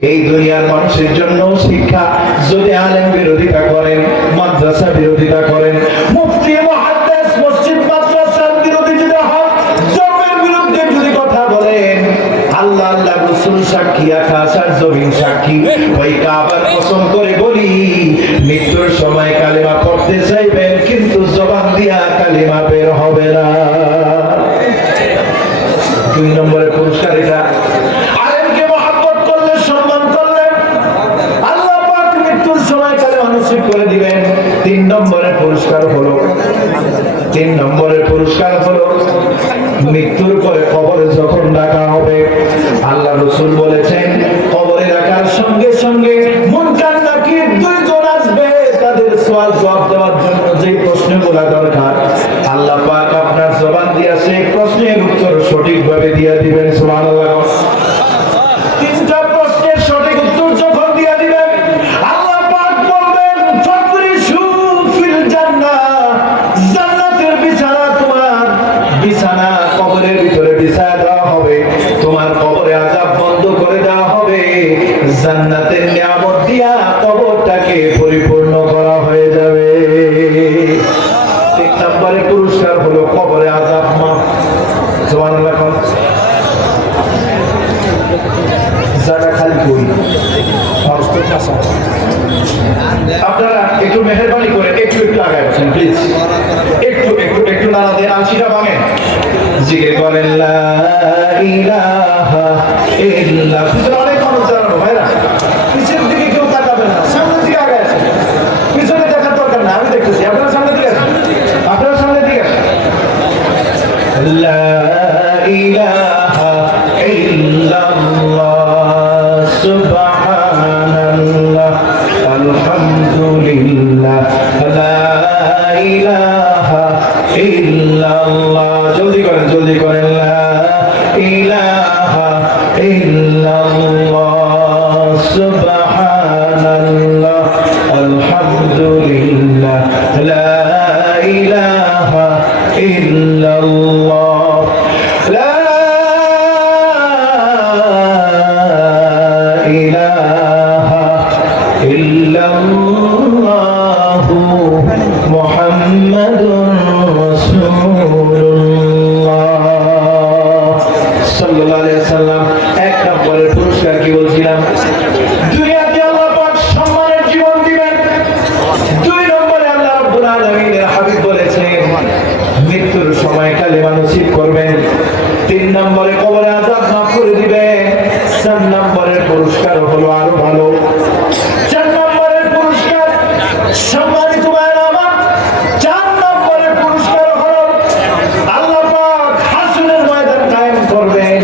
এই দুনিয়ার মানুষের জন্য শিক্ষা। যদি আলেম বিরোধিতা করেন, মাদ্রাসা বিরোধিতা করেন, মুফতি মুহাদ্দিস মসজিদ মাদ্রাসার বিরোধী যদি হন, ধর্মের বিরুদ্ধে যদি কথা বলেন, আল্লাহ আল্লাহ রাসূল সাক্ষী, আকাশ আর জমিন সাক্ষী, ওই কাবার কসম করে বলি, মৃত্যুর সময় কালেমা পড়তে চাইবেন, কিন্তু জবান দিয়া কালেমা বের হবে না। 2 নম্বরের পুরস্কার এটা। আলেমকে মহব্বত করলে, সম্মান করলে আল্লাহ পাক মৃত্যুর সময় কালেমা নসিব করে দিবেন। 3 নম্বরের পুরস্কার হলো, 3 নম্বরের পুরস্কার হলো মৃত্যুর পরে কবরে যখন ডাকা হবে, আল্লাহ রাসূল বলেছেন, কবরে রাখার সঙ্গে সঙ্গে মুনকার নাকির 2 জন আসবে, তাদের সওয়াল জবাব দেওয়ার জন্য যে প্রশ্নগুলো দরকার, আল্লাহ পাক আপনার জবান দিয়ে সেই প্রশ্নের উত্তর সঠিকভাবে দিয়ে দিবেন। সুবহানাল্লাহ। 3টা প্রশ্নের সঠিক উত্তর যখন দিয়ে দিবেন, আল্লাহ পাক বলবেন, ফাফরিশু ফিল জান্নাহ, জান্নাতের বিছানা, তোমার বিছানা কবরের ভিতরে বিছায়া দেওয়া হবে, তোমার কবরে আযাব বন্ধ করে দেওয়া হবে, জান্নাতের নিয়ামত দিয়া কবরটাকে পরিপূর্ণ করা হয়ে যাবে। 3 নম্বরের পুরস্কার হলো কবরে আযাব মাফ। সুবহানাল্লাহ। জায়গা খালি করি, আপনারা একটু মেহেরবানি করে একটু আগায় বসেন প্লিজ, একটু নাড়া দেন, আলসিটা ভাঙেন, জিকির করেন লা ইলাহা ইল্লাল্লাহ। পিছনে অনেক মানুষ দাঁড়ানো, ভাইরা পিছনের দিকে কেউ তাকাবেন না, সামনের দিকে আগায় আসেন, পিছনে দেখার দরকার না, আমি দেখতেছি, আপনারা সামনের দিকে আসেন, আপনারা সামনের দিকে আসেন। লা ইলাহা ইল্লাল্লাহ, সুবহানাল্লাহ, আলহামদুলিল্লাহ, লা ইলাহা ইল্লাল্লাহ। জলদি করেন, লা ইলাহা ইল্লাল্লাহ, সুবহানাল্লাহ, আলহামদুলিল্লাহ, লা ইলাহা ইল্লাল্লাহ, লা ইলাহা ইল্লাল্লাহু মুহাম্মাদুর রাসূলুল্লাহ সাল্লাল্লাহু আলাইহি ওয়াসাল্লাম। 1 নম্বরের পুরস্কার কি বলছিলাম? দুনিয়াতে আল্লাহ পাক সম্মানের জীবন দিবেন। 2 নম্বরে আল্লাহ রাব্বুল আলামিনের হাবিব বলেছেন, মৃত্যুর সময় কালেমা নসিব করবেন। 3 নম্বরে কবরে আযাব মাফ করে দিবেন। 4 নম্বরের পুরস্কার হলো আরো ভালো। 4 নম্বরের পুরস্কার, সম্মানিত ভাইরা আমার, 4 নম্বরের পুরস্কার হলো আল্লাহ পাক হাসরের ময়দান কায়েম করবেন।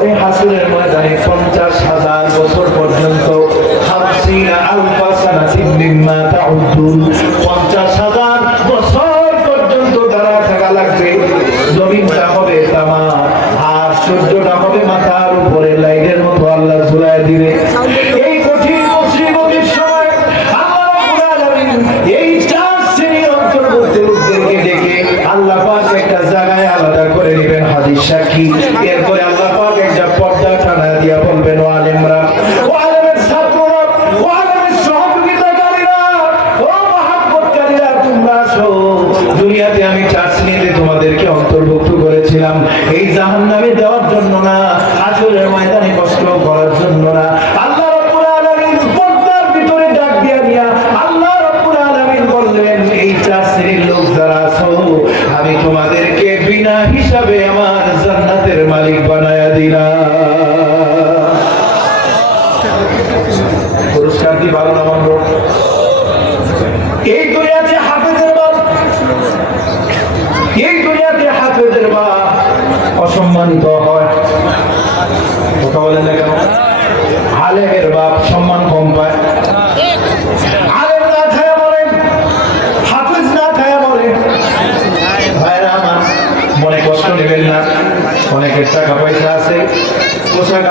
ওই হাসরের ময়দানে 50,000 বছর পর্যন্ত, 50,000 সানাতিন মিম্মা তাউদ্দুন, 50,000 বছর পর্যন্ত দাঁড়া থাকা লাগবে। জমিনটা হবে তামা, আর সূর্যটা হবে মাথার উপরে লাইটের মতো আল্লাহ ঝুলায় দিবে। এই কঠিন মুসিবতের সময় আল্লাহ রাব্বুল আলামিন এই 4 শ্রেণীর অন্তর্ভুক্ত লোকদেরকে ডেকে আল্লাহ পাক একটা জায়গায় আলাদা করে নেবেন, হাদিস সাক্ষী। এরপরে আল্লাহ পাক একটা পর্দা টানা দিয়া বলবেন, ও আলেমরা, ও আলেমের ছাত্ররা, ও আলেমের সহযোগিতাকারীরা, ও মহব্বতকারীরা, তোমরা আসো। দুনিয়াতে আমি 4 শ্রেণীতে তোমাদেরকে অন্তর্ভুক্ত করেছিলাম, এই জাহান্নামে দেওয়ার জন্য না, হাসরের ময়দানে কষ্ট করার জন্য না। আল্লাহ রাব্বুল আলামিন পর্দার ভিতরে ডাক দিয়া আল্লাহ রাব্বুল আলামিন বললেন, এই 4 শ্রেণীর লোক যারা আছো, আমি তোমাদেরকে বিনা হিসাবে আমার জান্নাতের মালিক বানায়া দিলাম। পুরস্কার কি ভালো না মন্দ? এই দুনিয়াতে হাফেজের বাপ, এই দুনিয়াতে হাফেজের বাপ অসম্মানিত হয়। কথা বলেন না কেন? আলেমের বাপ সম্মান কম পায়। আলেম না খায়া মরে, হাফেজ না খায়া মরে। ভাইরা আমার, মনে কষ্ট নেবেন না। অনেকের টাকা পয়সা আছে, পোশাক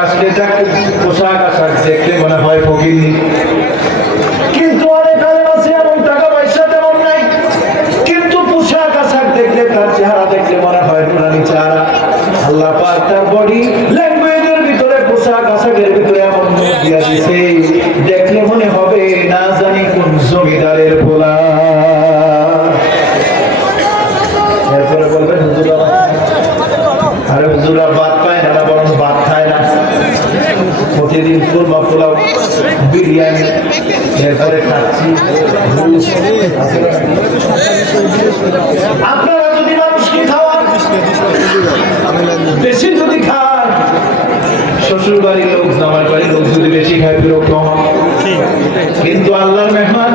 আশাক দেখলে মনে হয় ফকিরনি, কিন্তু অনেক আলেম আছে এবং টাকা পয়সা তেমন নাই, কিন্তু পোশাক আশাক দেখলে, তার চেহারা দেখলে মনে হয় নুরানি চেহারা। আল্লাহ পাক তার বডি ল্যাঙ্গুয়েজের ভিতরে, পোশাক আশাকের ভিতরে এমন মুখ দিয়া খাইছে, দেখলে মনে হবে না জানি কোন জমিদারের পোলা। এরপরে বলবেন হুজুর আরে হুজুরা ভাত পায় না, বরং ভাত খায় না, প্রতিদিন কুরমা পোলাও বিরিয়ানি এরপরে খাচ্ছি। আপনারা যদি মানুষকে খাওয়ান, বেশি যদি খান, শ্বশুর বাড়ির লোক জামাই বাড়ির লোক যদি বেশি খায় বিরক্ত হন, কিন্তু আল্লাহর মেহমান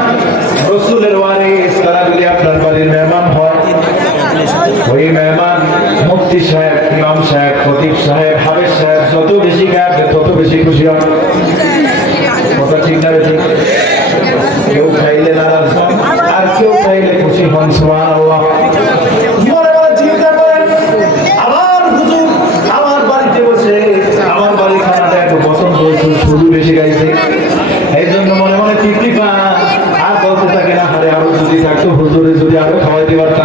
রাসূলের ওয়ারিস তারা যদি আপনার বাড়ির মেহমান হয়, ওই মেহমান মুফতি সাহেব, ইমাম সাহেব, খতিব সাহেব, হাফেজ সাহেব যত বেশি খাবে তত বেশি খুশি হন। কথা ঠিক না ঠিক? কেউ খাইলে নারাজ হন, আর কেউ খাইলে খুশি হন। সুবহানাল্লাহ। মনে মনে চিন্তা করেন, আমার হুজুর আমার বাড়িতে বসে আমার বাড়ির খানাটা এত পছন্দ হয়েছে, শুধু বেশি খাইছে, এই জন্য মনে মনে তৃপ্তি পান, আর বলতে থাকে না, আরে আরো যদি থাকতো হুজুরে যদি আরো খাওয়াইতে পারতাম।